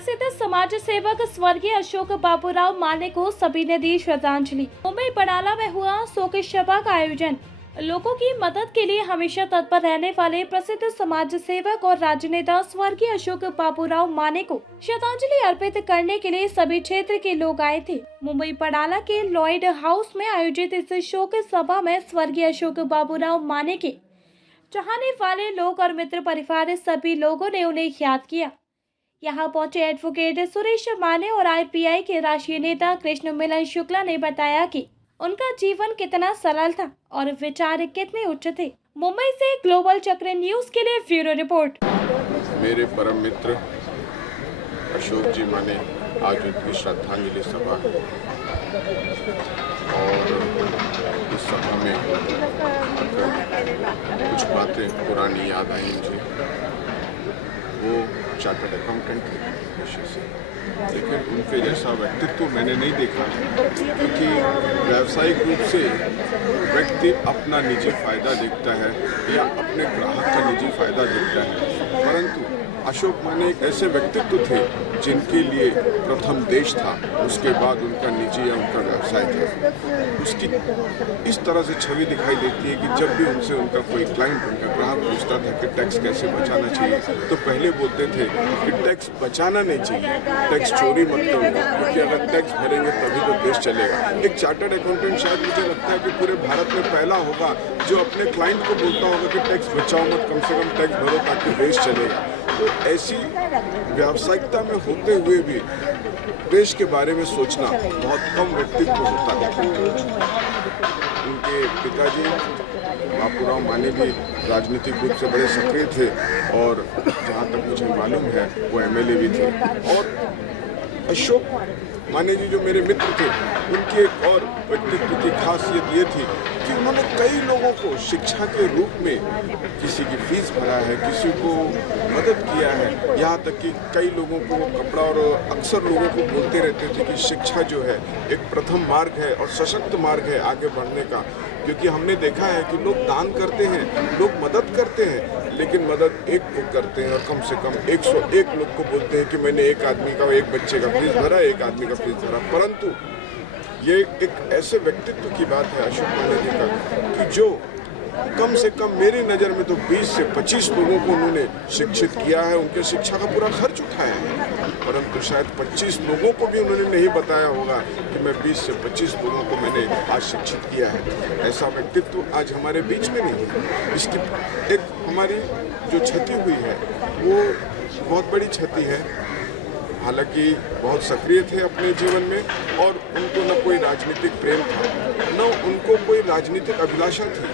प्रसिद्ध समाज सेवक स्वर्गीय अशोक बाबूराव माने को सभी ने दी श्रद्धांजलि। मुंबई पडाला में हुआ शोक सभा का आयोजन। लोगों की मदद के लिए हमेशा तत्पर रहने वाले प्रसिद्ध समाज सेवक और राजनेता स्वर्गीय अशोक बाबूराव माने को श्रद्धांजलि अर्पित करने के लिए सभी क्षेत्र के लोग आए थे। मुंबई पडाला के लॉयड हाउस में आयोजित इस शोक सभा में स्वर्गीय अशोक बाबूराव माने के चाहने वाले लोग और मित्र परिवार सभी लोगों ने उन्हें याद किया। यहाँ पहुंचे एडवोकेट सुरेश माने और आरपीआई के राष्ट्रीय नेता कृष्ण मिलन शुक्ला ने बताया कि उनका जीवन कितना सरल था और विचार कितने उच्च थे। मुंबई से ग्लोबल चक्र न्यूज के लिए ब्यूरो रिपोर्ट। मेरे परम मित्र अशोक जी माने आज उनकी श्रद्धांजलि सभा है और इस सभा में कुछ बातें पुरानी याद आई मुझे। वो चार्टर्ड अकाउंटेंट थे पेशे से, लेकिन उनके जैसा व्यक्तित्व मैंने नहीं देखा, क्योंकि व्यावसायिक रूप से व्यक्ति अपना निजी फायदा देखता है या अपने ग्राहक का निजी फायदा देखता है, परंतु अशोक माने एक ऐसे व्यक्तित्व थे जिनके लिए प्रथम देश था, उसके बाद उनका निजी या उनका व्यवसाय था। उसकी इस तरह से छवि दिखाई देती है कि जब भी उनसे उनका कोई क्लाइंट, उनका ग्राहक पूछता था कि टैक्स कैसे बचाना चाहिए, तो पहले बोलते थे कि टैक्स बचाना नहीं चाहिए, टैक्स चोरी मत करो, क्योंकि अगर टैक्स भरेंगे तभी तो देश चलेगा। एक चार्टर्ड अकाउंटेंट शायद मुझे लगता है कि पूरे भारत में पहला होगा जो अपने क्लाइंट को बोलता होगा कि टैक्स बचाओ मत, कम से कम टैक्स भरो ताकि देश चलेगा। तो ऐसी व्यावसायिकता में होते हुए भी देश के बारे में सोचना बहुत कम व्यक्तित्व होता है। उनके पिताजी बाबूराव माने भी राजनीतिक रूप से बड़े सक्रिय थे और जहाँ तक मुझे मालूम है वो एमएलए भी थे। और अशोक माने जी जो मेरे मित्र थे, उनकी एक और व्यक्तित्व की खासियत ये थी कि उन्होंने कई लोगों को शिक्षा के रूप में किसी की फीस भरा है, किसी को मदद किया है, यहाँ तक कि कई लोगों को कपड़ा, और अक्सर लोगों को बोलते रहते थे कि शिक्षा जो है एक प्रथम मार्ग है और सशक्त मार्ग है आगे बढ़ने का। क्योंकि हमने देखा है कि लोग दान करते हैं, लोग मदद करते हैं, लेकिन मदद एक को करते हैं और कम से कम 101 लोग को बोलते हैं कि मैंने एक आदमी का, एक बच्चे का फीस भरा, एक आदमी का फीस भरा। परंतु ये एक ऐसे व्यक्तित्व की बात है अशोक माने जी का कि जो कम से कम मेरी नज़र में तो 20 से 25 लोगों को उन्होंने शिक्षित किया है, उनके शिक्षा का पूरा खर्च उठाया है। परंतु शायद 25 लोगों को भी उन्होंने नहीं बताया होगा कि मैं 20 से 25 लोगों को मैंने आज शिक्षित किया है। ऐसा व्यक्तित्व आज हमारे बीच में नहीं है। इसकी एक हमारी जो क्षति हुई है वो बहुत बड़ी क्षति है। हालांकि बहुत सक्रिय थे अपने जीवन में और उनको न कोई राजनीतिक प्रेम था, न उनको कोई राजनीतिक अभिलाषा थी,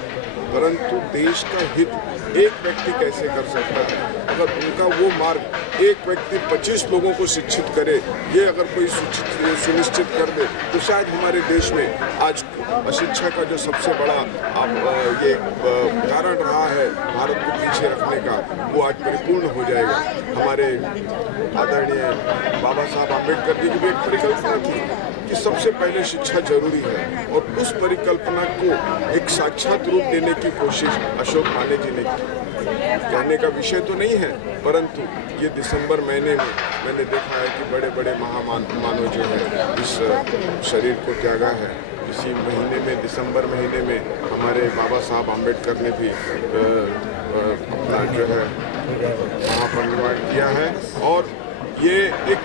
परंतु देश का हित एक व्यक्ति कैसे कर सकता है? अगर उनका वो मार्ग एक व्यक्ति 25 लोगों को शिक्षित करे, ये अगर कोई सुनिश्चित कर दे, तो शायद हमारे देश में आज अशिक्षा का जो सबसे बड़ा ये कारण रहा है भारत को पीछे रखने का, वो आज परिपूर्ण हो जाएगा। हमारे आदरणीय बाबा साहब आम्बेडकर जी की भी एक परिकल्पना थी कि सबसे पहले शिक्षा जरूरी है, और उस परिकल्पना को एक साक्षात रूप देने की कोशिश अशोक माने जी ने की। कहने का विषय तो नहीं है, परंतु ये दिसंबर महीने में मैंने देखा है कि बड़े बड़े महामानव जो है इस शरीर को त्यागा है। इसी महीने में, दिसंबर महीने में हमारे बाबा साहब आम्बेडकर ने भी अपना जो है महापरिनिर्वाण किया है। और ये एक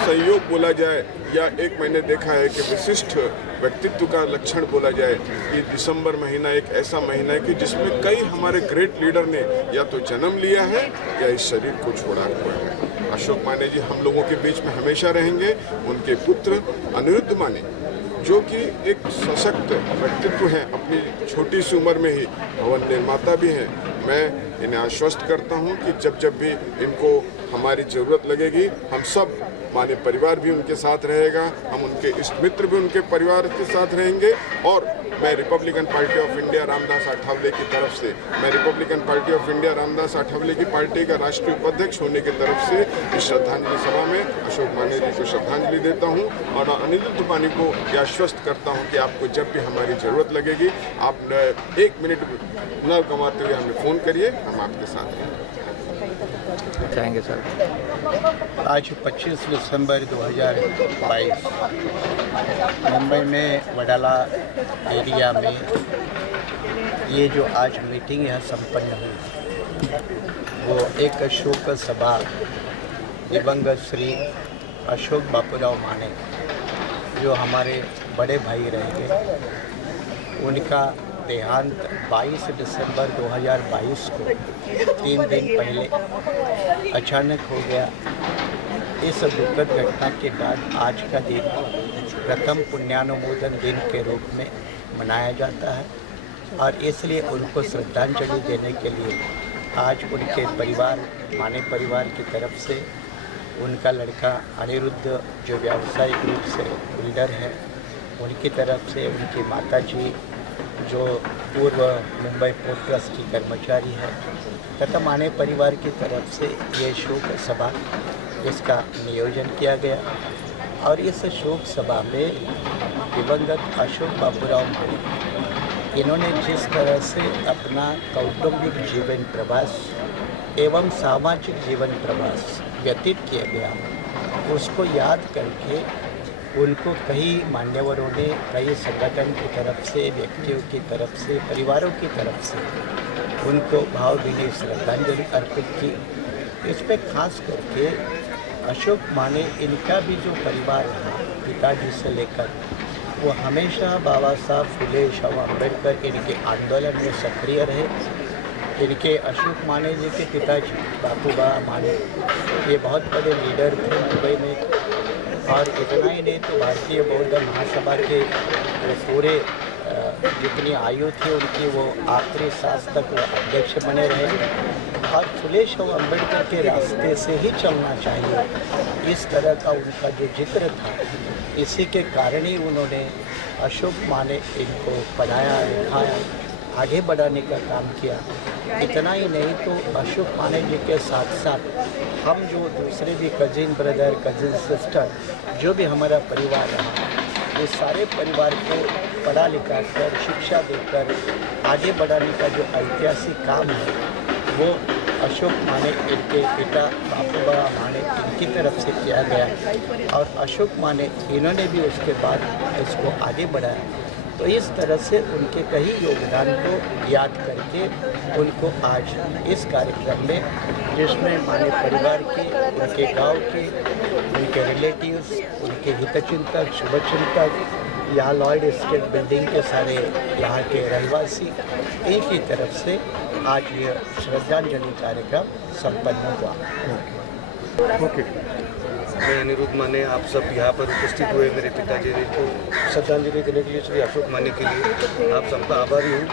संयोग बोला जाए या एक मैंने देखा है कि विशिष्ट व्यक्तित्व का लक्षण बोला जाए, ये दिसंबर महीना एक ऐसा महीना है कि जिसमें कई हमारे ग्रेट लीडर ने या तो जन्म लिया है या इस शरीर को छोड़ा हुआ है। अशोक माने जी हम लोगों के बीच में हमेशा रहेंगे। उनके पुत्र अनिरुद्ध माने जो कि एक सशक्त व्यक्तित्व हैं, अपनी छोटी सी उम्र में ही भवन निर्माता भी हैं। मैं इन्हें आश्वस्त करता हूं कि जब भी इनको हमारी ज़रूरत लगेगी, हम सब, माने परिवार भी उनके साथ रहेगा, हम उनके इष्ट मित्र भी उनके परिवार के साथ रहेंगे। और मैं Republican party of India Ramdas Athawale की तरफ से, मैं Republican party of India Ramdas Athawale की पार्टी का राष्ट्रीय उपाध्यक्ष होने की तरफ से इस श्रद्धांजलि सभा में अशोक माने जी को श्रद्धांजलि देता हूँ और अनिरुद्ध माने को यह आश्वस्त करता हूँ कि आपको जब भी हमारी ज़रूरत लगेगी, आप 1 मिनट न गंवाते हुए हमें फ़ोन करिए, हम आपके साथ हैं। चाहेंगे सर? आज 25 दिसंबर 2022 मुंबई में वडाला एरिया में ये जो आज मीटिंग यहाँ संपन्न हुई वो एक शोक सभा दिवंगत श्री अशोक बापूराव माने जो हमारे बड़े भाई रहे थे, उनका देहांत 22 दिसंबर 2022 को 3 दिन पहले अचानक हो गया। इस दुखद घटना के बाद आज का दिन प्रथम पुण्यानुमोदन दिन के रूप में मनाया जाता है और इसलिए उनको श्रद्धांजलि देने के लिए आज उनके परिवार माने परिवार की तरफ से उनका लड़का अनिरुद्ध जो व्यावसायिक रूप से बिल्डर है, उनकी तरफ से उनकी माताजी जो पूर्व मुंबई पोर्ट ट्रस्ट की कर्मचारी है तथा माने परिवार की तरफ से ये शोक सभा इसका नियोजन किया गया। और इस शोक सभा में दिवंगत अशोक बापूराव माने इन्होंने जिस तरह से अपना कौटुंबिक जीवन प्रवास एवं सामाजिक जीवन प्रवास व्यतीत किया गया, उसको याद करके उनको कई मान्यवरों ने कई संगठन की तरफ से, व्यक्तियों की तरफ से, परिवारों की तरफ से उनको भावभीनी श्रद्धांजलि अर्पित की। इस पर खास करके अशोक माने इनका भी जो परिवार रहा पिताजी से लेकर, वो हमेशा बाबा साहब फुले शाह अम्बेडकर इनके आंदोलन में सक्रिय रहे। इनके अशोक माने जी के पिताजी बापूबा माने ये बहुत बड़े लीडर थे मुंबई में, और इतना ही नहीं तो भारतीय बौद्ध महासभा के पूरे जितनी आयु थी उनकी वो आखिरी सांस तक वो अध्यक्ष बने रहे। और फुले शाह अम्बेडकर के रास्ते से ही चलना चाहिए, इस तरह का उनका जो जिक्र था, इसी के कारण ही उन्होंने अशोक माने इनको पढ़ाया लिखाया आगे बढ़ाने का काम किया। इतना ही नहीं तो अशोक माने जी के साथ साथ हम जो दूसरे भी कजिन ब्रदर कजिन सिस्टर जो भी हमारा परिवार रहा, वो सारे परिवार को पढ़ा लिखा कर शिक्षा देकर आगे बढ़ाने का जो ऐतिहासिक काम है वो अशोक माने इनके पिता बापूबा माने इनकी तरफ से किया गया और अशोक माने इन्होंने भी उसके बाद इसको आगे बढ़ाया। तो इस तरह से उनके कई योगदान को याद करके उनको आज इस कार्यक्रम में, जिसमें माने परिवार के, उनके गांव के, उनके रिलेटिव्स, उनके हितचिंतक शुभचिंतक, यहाँ लॉयड स्टेट बिल्डिंग के सारे यहाँ के रहवासी, इनकी तरफ से आज ये श्रद्धांजलि कार्यक्रम संपन्न हुआ। ओके। मैं अनिरुद्ध माने, आप सब यहाँ पर उपस्थित हुए मेरे पिताजी को श्रद्धांजलि देने के लिए श्री अशोक माने के लिए आप सबका आभारी हूँ।